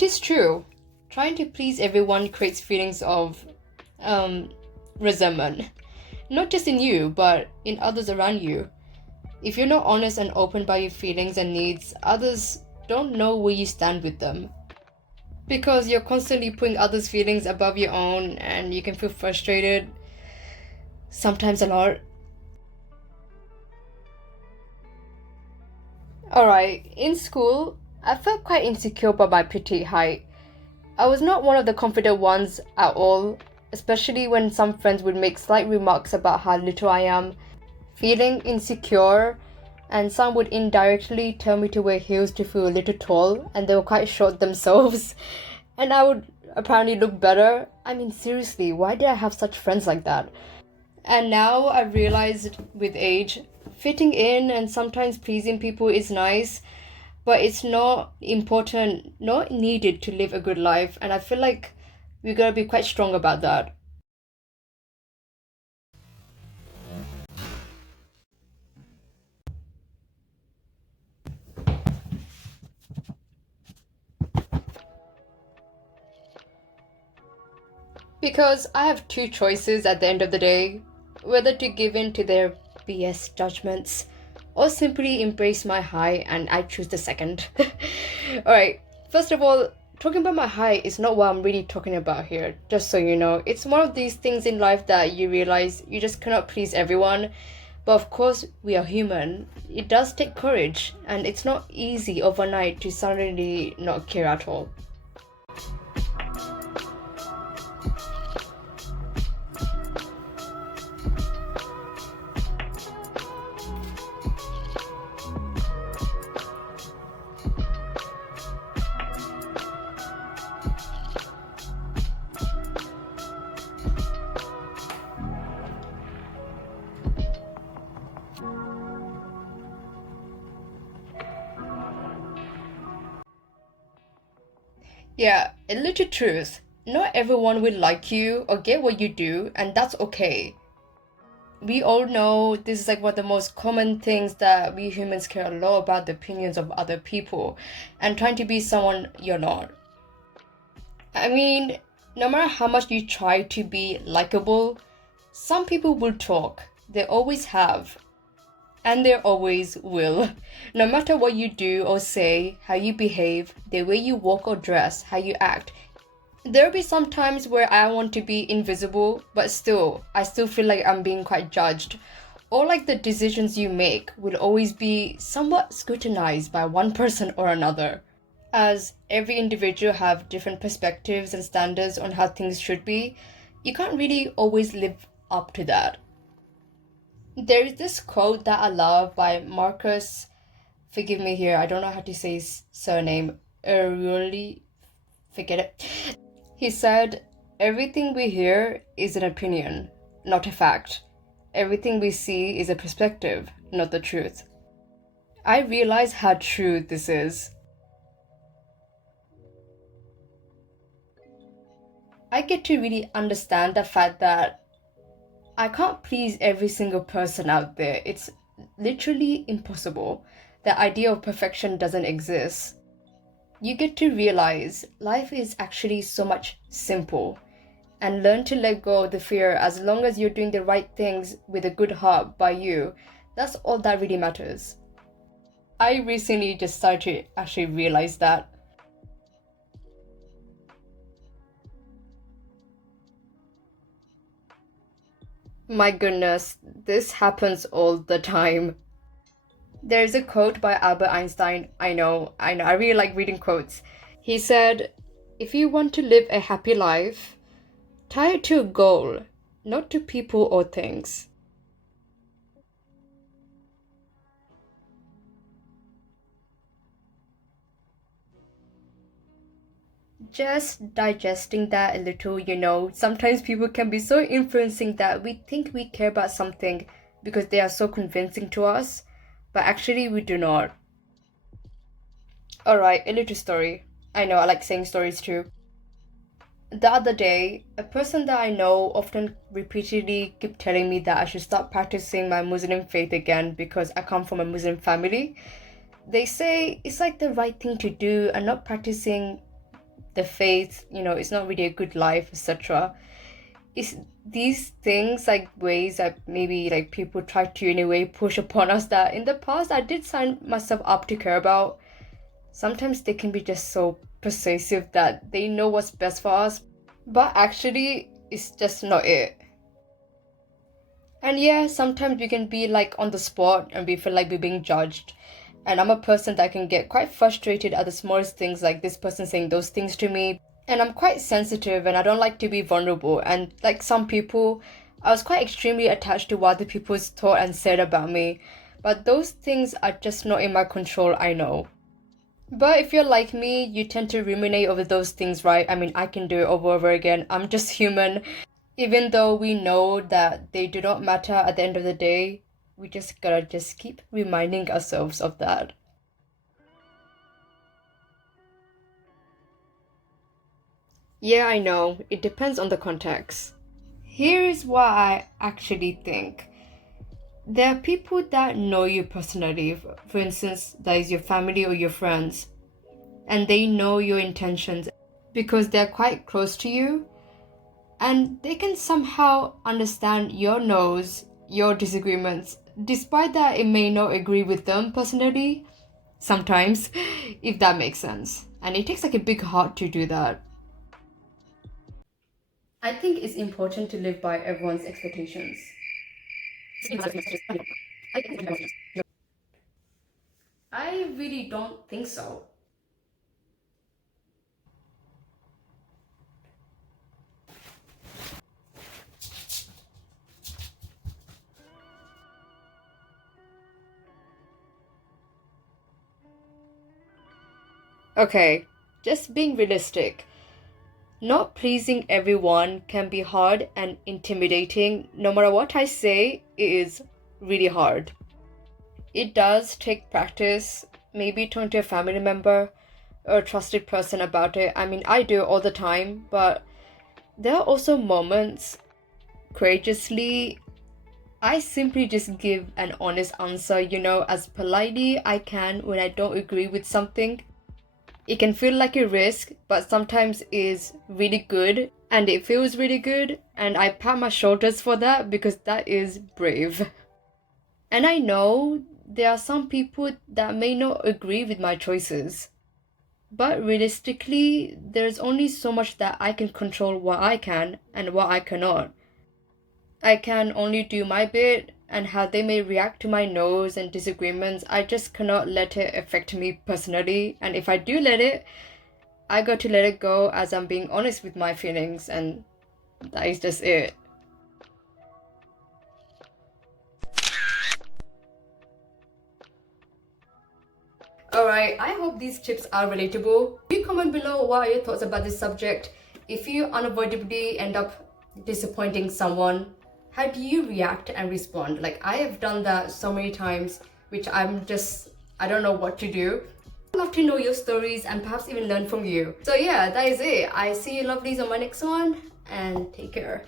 It is true. Trying to please everyone creates feelings of resentment, not just in you, but in others around you. If you're not honest and open about your feelings and needs, others don't know where you stand with them. Because you're constantly putting others' feelings above your own, and you can feel frustrated, sometimes a lot. Alright, in school, I felt quite insecure about my petite height. I was not one of the confident ones at all, especially when some friends would make slight remarks about how little I am, feeling insecure, and some would indirectly tell me to wear heels to feel a little tall, and they were quite short themselves, and I would apparently look better. I mean, seriously, why did I have such friends like that? And now I've realized with age, fitting in and sometimes pleasing people is nice, but it's not important, not needed to live a good life. And I feel like we gotta be quite strong about that. Because I have two choices at the end of the day, whether to give in to their BS judgments or simply embrace my high, and I choose the second. Alright, first of all, talking about my high is not what I'm really talking about here, just so you know. It's one of these things in life that you realize you just cannot please everyone. But of course, we are human. It does take courage, and it's not easy overnight to suddenly not care at all. Yeah, a little truth. Not everyone will like you or get what you do, and that's okay. We all know this is like one of the most common things that we humans care a lot about the opinions of other people and trying to be someone you're not. I mean, no matter how much you try to be likable, some people will talk. They always have. And they always will. No matter what you do or say, how you behave, the way you walk or dress, how you act, there'll be some times where I want to be invisible, but still, I still feel like I'm being quite judged. Or like the decisions you make will always be somewhat scrutinized by one person or another. As every individual have different perspectives and standards on how things should be, you can't really always live up to that. There is this quote that I love by Marcus, forgive me here, I don't know how to say his surname, Aureli, forget it. He said, everything we hear is an opinion, not a fact. Everything we see is a perspective, not the truth. I realize how true this is. I get to really understand the fact that I can't please every single person out there. It's literally impossible. The idea of perfection doesn't exist. You get to realize life is actually so much simple and learn to let go of the fear as long as you're doing the right things with a good heart by you. That's all that really matters. I recently just started to actually realize that. My goodness, this happens all the time. There's a quote by Albert Einstein. I know, I really like reading quotes. He said, if you want to live a happy life, tie it to a goal, not to people or things. Just digesting that a little. Sometimes people can be so influencing that we think we care about something because they are so convincing to us, but actually we do not. Alright, a little story. I know I like saying stories too. The other day, a person that I know often repeatedly kept telling me that I should start practicing my Muslim faith again because I come from a Muslim family. They say it's like the right thing to do and not practicing the faith, it's not really a good life, etc. It's these things, like ways that maybe like people try to in a way push upon us that in the past I did sign myself up to care about. Sometimes they can be just so persuasive that they know what's best for us, but actually it's just not it. And yeah, sometimes we can be like on the spot and we feel like we're being judged. And I'm a person that can get quite frustrated at the smallest things, like this person saying those things to me. And I'm quite sensitive and I don't like to be vulnerable. And like some people, I was quite extremely attached to what the people thought and said about me. But those things are just not in my control, I know. But if you're like me, you tend to ruminate over those things, right? I mean, I can do it over and over again. I'm just human. Even though we know that they do not matter at the end of the day, we just gotta just keep reminding ourselves of that. Yeah, I know, it depends on the context. Here is what I actually think. There are people that know you personally, for instance, that is your family or your friends, and they know your intentions because they're quite close to you, and they can somehow understand your no's, your disagreements, despite that it may not agree with them personally, sometimes, if that makes sense. And it takes like a big heart to do that. I think it's important to live by everyone's expectations. I really don't think so. Okay, just being realistic. Not pleasing everyone can be hard and intimidating. No matter what I say, it is really hard. It does take practice. Maybe talk to a family member or a trusted person about it. I mean, I do it all the time, but there are also moments, courageously, I simply just give an honest answer, as politely I can when I don't agree with something. It can feel like a risk, but sometimes is really good and it feels really good, and I pat my shoulders for that because that is brave. And I know there are some people that may not agree with my choices, but realistically, there's only so much that I can control what I can and what I cannot. I can only do my bit, and how they may react to my no's and disagreements, I just cannot let it affect me personally. And if I do let it, I got to let it go as I'm being honest with my feelings, and that is just it. Alright, I hope these tips are relatable. Do comment below what are your thoughts about this subject. If you unavoidably end up disappointing someone, how do you react and respond? Like, I have done that so many times, which I don't know what to do. I'd love to know your stories and perhaps even learn from you. So yeah, that is it. I see you lovelies on my next one, and take care.